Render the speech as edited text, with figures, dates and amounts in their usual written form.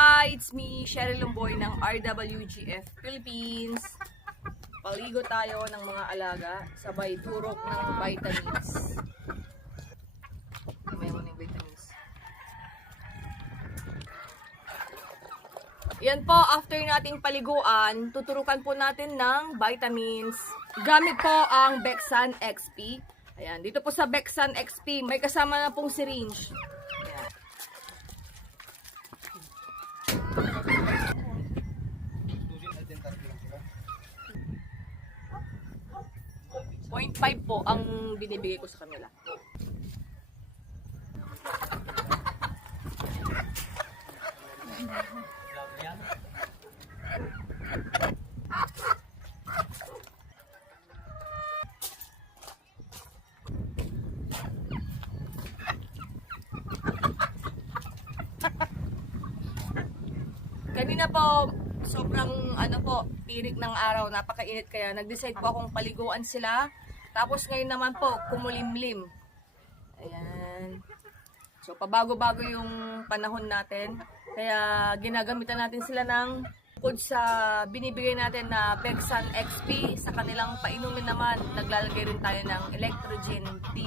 Hi, it's me, Cheryl Lumboy ng RWGF Philippines. Paligo tayo ng mga alaga sabay turok ng vitamins. May mo ng vitamins. Yan po, after nating paliguan, tuturukan po natin ng vitamins. Gamit po ang Bexan XP. Ayan, dito po sa Bexan XP, may kasama na pong syringe. Ayan. 0.5 po ang binibigay ko sa kanila. Kanina po, sobrang tirik ng araw, napakainit kaya nag-decide po akong paliguan sila. Tapos ngayon naman po, kumulimlim. Ayan. So, pabago-bago yung panahon natin. Kaya ginagamitan natin sila ng bukod sa binibigay natin na Bexan XP, sa kanilang painumin naman, naglalagay rin tayo ng Electrogen D+.